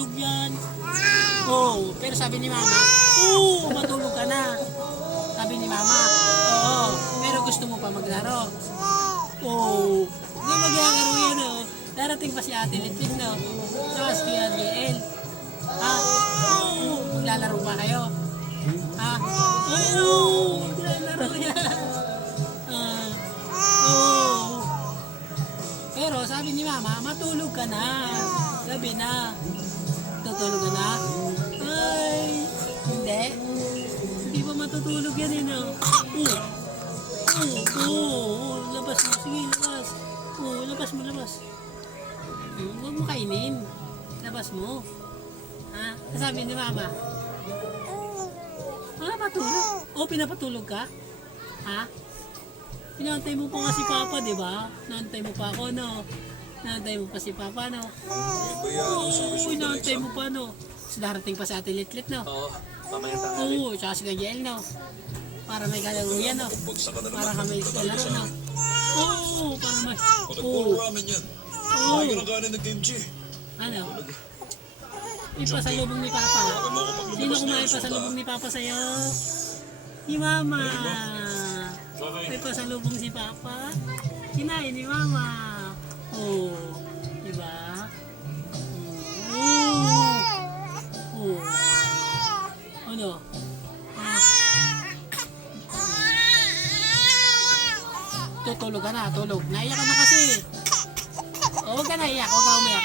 matulog yan. Oh, pero sabi ni mama, matulog ka na. Sabi ni mama, oo, pero gusto mo pa maglaro. Oh, hindi maglaro yan, oh. Darating pa si Ate Litlit, no? Saka si Kuya DL. Maglalaro pa kayo? Maglalaro yan. Pero sabi ni mama, matulog ka na. Gabi na. Tutulog ka na? Ay, hindi. Hindi pa matutulog yan, eh, no? Labas mo. Sige, labas. Labas mo, labas. Huwag mo kainin. Labas mo. Sabi ni mama. Matulog? Pinapatulog ka? Inaantay mo pa nga si Papa, di ba? Inaantay mo pa ako, no? Inaantay mo pa si Papa, no? Inaantay mo pa, no? So, darating pa si Ate Litlit, no? Mamaya tangali. Tsaka si Gajiel, no? Para may kalaro yan, no? Para kami kalaro, no? Para may... Puro ramen yan. Ay, kinakanin ng kimchi. Ano? May pasalubong ni Papa. Sino kumain pasalubong ni Papa sa'yo? Si Mama. May pasalubong si Papa. Kinain ni Mama. Diba? Ano? Tutulog ka na, tulog. Naiyak ka na kasi. Huwag ka naiyak, huwag ka umiyak.